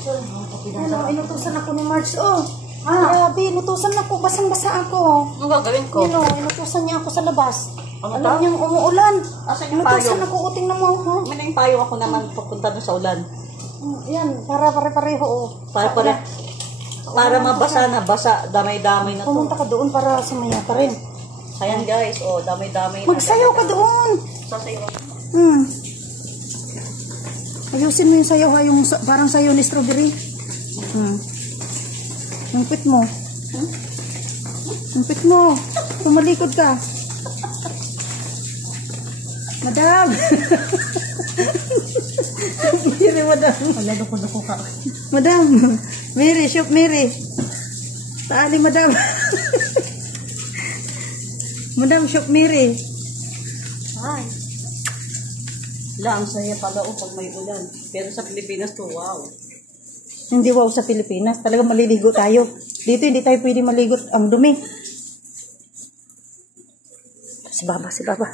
Ano, inutusan ako ni Marge. Oh, grabe, inutusan ako. Basang-basa ako. Ano gagawin ko? Ano, inutusan niya ako sa labas. Ano Alam niyang umuulan. Asan yung Inutusan payong? ako, uting na mo. Ha? May na yung payo ako naman papunta doon sa ulan. Yan, para pare-pareho. Oh. Para mabasa na, basa, damay-damay na to. Pumunta ka doon para sumaya ka rin. Ayan guys, oh, damay-damay na. Magsayaw ka doon. Sasayaw ako. Ayusin mo yung sayaw ha, yung parang sayaw ni strawberry. Yung pit mo. Yung pit mo. Tumalikod ka. Madam! Mary, madam. Wala, duko ka. Madam! Mary, shop Mary. Taali, madam. Madam, shop Mary. Hi. Ang saya pala pag may ulan. Pero sa Pilipinas to, wow. Hindi wow sa Pilipinas. Talaga maliligo tayo. Dito hindi tayo pwede maligo. Ang dumi. Si Baba, si Baba.